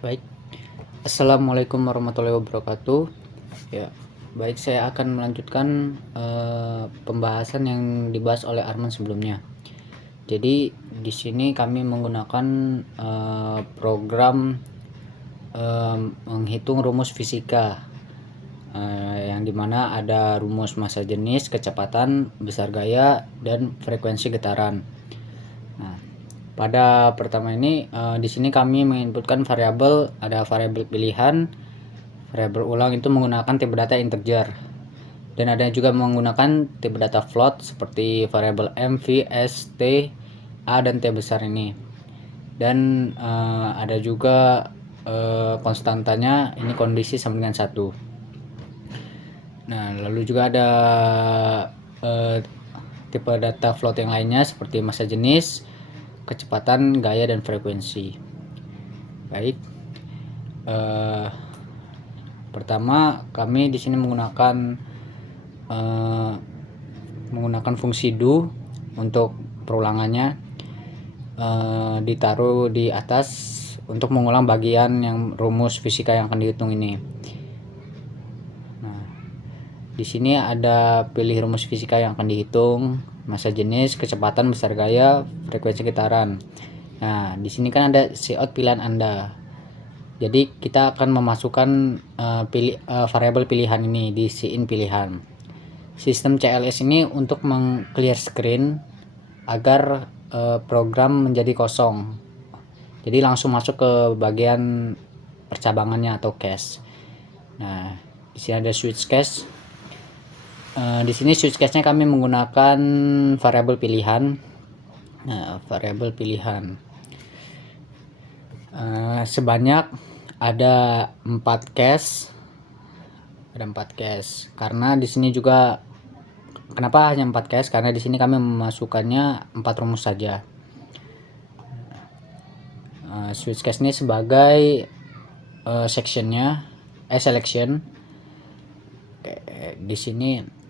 Baik, assalamualaikum warahmatullahi wabarakatuh. Ya, baik, saya akan melanjutkan pembahasan yang dibahas oleh Arman sebelumnya. Jadi di sini kami menggunakan program menghitung rumus fisika, yang dimana ada rumus massa jenis, kecepatan, besar gaya, dan frekuensi getaran. Nah, pada pertama ini di sini kami menginputkan variabel, ada variabel pilihan, variabel ulang itu menggunakan tipe data integer, dan ada juga menggunakan tipe data float seperti variabel m, v, s, t, a, dan t besar ini. Dan ada juga konstantanya, ini kondisi sama dengan 1. Nah, lalu juga ada tipe data float yang lainnya seperti massa jenis, kecepatan, gaya, dan frekuensi. Baik, pertama kami di sini menggunakan fungsi do untuk perulangannya, ditaruh di atas untuk mengulang bagian yang rumus fisika yang akan dihitung ini. Nah, di sini ada pilih rumus fisika yang akan dihitung, massa jenis, kecepatan, besar gaya, frekuensi getaran. Nah, di sini kan ada cout pilihan Anda. Jadi kita akan memasukkan variabel pilihan ini di in pilihan. Sistem CLS ini untuk meng-clear screen agar program menjadi kosong. Jadi langsung masuk ke bagian percabangannya atau cache. Nah, di sini ada switch cache. Di sini switch cache-nya kami menggunakan variabel pilihan. Nah, variabel pilihan sebanyak ada 4 cache. Ada 4 cache. Karena di sini juga, kenapa hanya 4 cache? Karena di sini kami memasukkannya 4 rumus saja. Switch cache ini sebagai sectionnya, selection. Di sini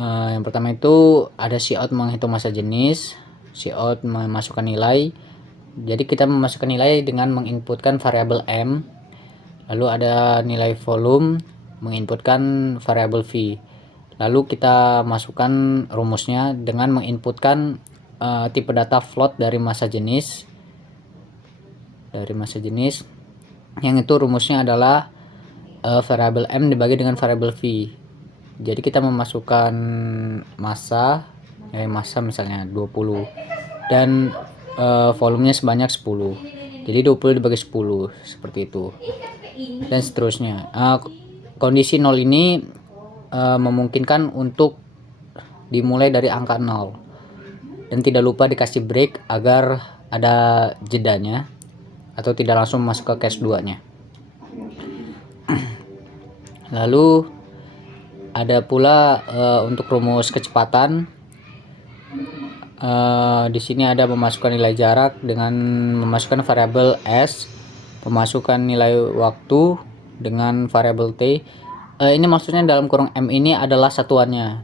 yang pertama itu ada cout menghitung massa jenis, cout memasukkan nilai. Jadi kita memasukkan nilai dengan menginputkan variabel m, lalu ada nilai volume, menginputkan variabel v, lalu kita masukkan rumusnya dengan menginputkan tipe data float dari massa jenis, yang itu rumusnya adalah variabel m dibagi dengan variabel v. Jadi kita memasukkan massa, misalnya 20, dan volumenya sebanyak 10. Jadi 20 dibagi 10 seperti itu, dan seterusnya. Kondisi 0 ini memungkinkan untuk dimulai dari angka 0, dan tidak lupa dikasih break agar ada jedanya atau tidak langsung masuk ke cache 2 nya. Lalu ada pula untuk rumus kecepatan. Di sini ada memasukkan nilai jarak dengan memasukkan variabel s, memasukkan nilai waktu dengan variabel t. Ini maksudnya dalam kurung m ini adalah satuannya.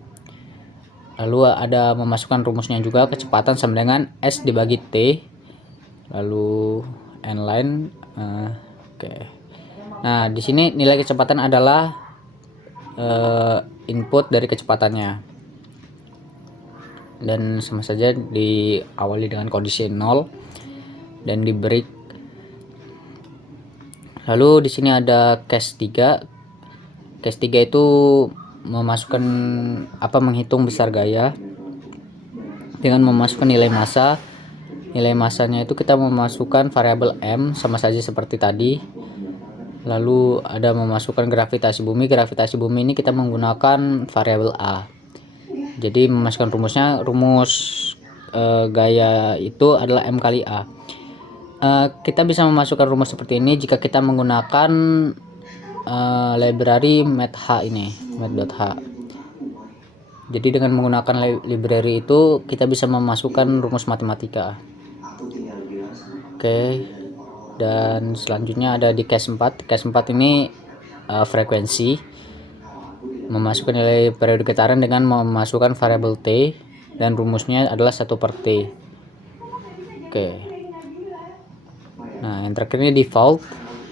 Lalu ada memasukkan rumusnya juga, kecepatan sama dengan s dibagi t, lalu n line. Oke. Nah, di sini nilai kecepatan adalah input dari kecepatannya, dan sama saja diawali dengan kondisi 0 dan di break. Lalu di sini ada case 3. Case 3 itu memasukkan menghitung besar gaya dengan memasukkan nilai massa. Nilai massanya itu kita memasukkan variabel m, sama saja seperti tadi. Lalu ada memasukkan gravitasi bumi. Gravitasi bumi ini kita menggunakan variabel a. Jadi memasukkan rumusnya, rumus gaya itu adalah m kali a. Kita bisa memasukkan rumus seperti ini jika kita menggunakan library math ini, math.h. Jadi dengan menggunakan library itu kita bisa memasukkan rumus matematika. Oke. Dan selanjutnya ada di case 4. Case 4 ini frekuensi, memasukkan nilai periode getaran dengan memasukkan variabel t, dan rumusnya adalah 1/t. Oke. Nah, yang terakhir ini default.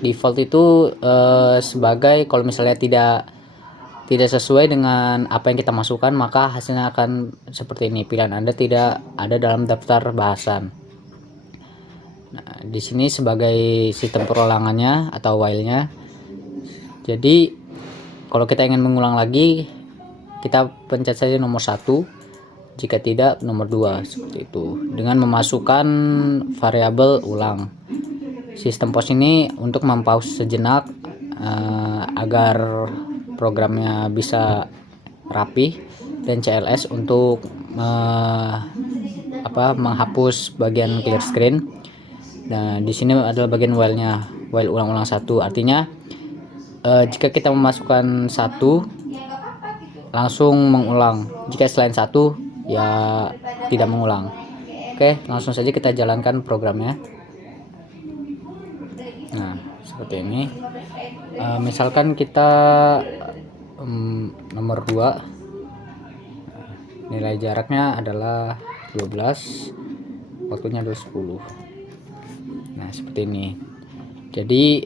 default itu sebagai kalau misalnya tidak sesuai dengan apa yang kita masukkan, maka hasilnya akan seperti ini. Pilihan Anda tidak ada dalam daftar bahasan. Nah, di sini sebagai sistem perulangannya atau while-nya. Jadi kalau kita ingin mengulang lagi, kita pencet saja nomor 1, jika tidak nomor 2, seperti itu, dengan memasukkan variabel ulang. Sistem pause ini untuk mempause sejenak agar programnya bisa rapih, dan CLS untuk menghapus bagian clear screen. Nah, di sini adalah bagian while-nya, while ulang-ulang 1. Artinya jika kita memasukkan 1 langsung mengulang, jika selain 1 ya tidak mengulang. Oke, langsung saja kita jalankan programnya. Nah, seperti ini. Misalkan kita nomor 2, nilai jaraknya adalah 12, waktunya 10. Nah, seperti ini. Jadi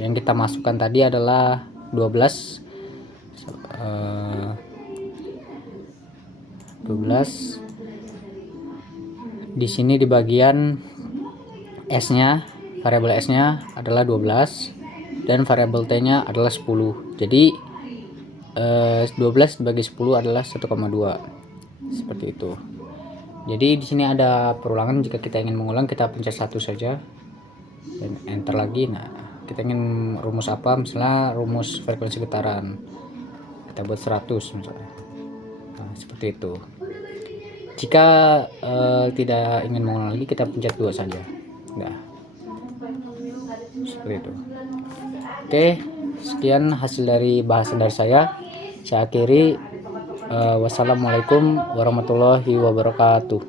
yang kita masukkan tadi adalah 12 di sini di bagian S-nya, variabel S-nya adalah 12 dan variabel T-nya adalah 10. Jadi 12 bagi 10 adalah 1,2. Seperti itu. Jadi di sini ada perulangan. Jika kita ingin mengulang, kita pencet 1 saja dan enter lagi. Nah, kita ingin rumus apa? Misalnya rumus frekuensi getaran. Kita buat 100 misalnya. Nah, seperti itu. Jika tidak ingin mengulang lagi, kita pencet 2 saja. Nah, seperti itu. Oke, sekian hasil dari bahasan dari saya. Saya akhiri. Wassalamualaikum warahmatullahi wabarakatuh.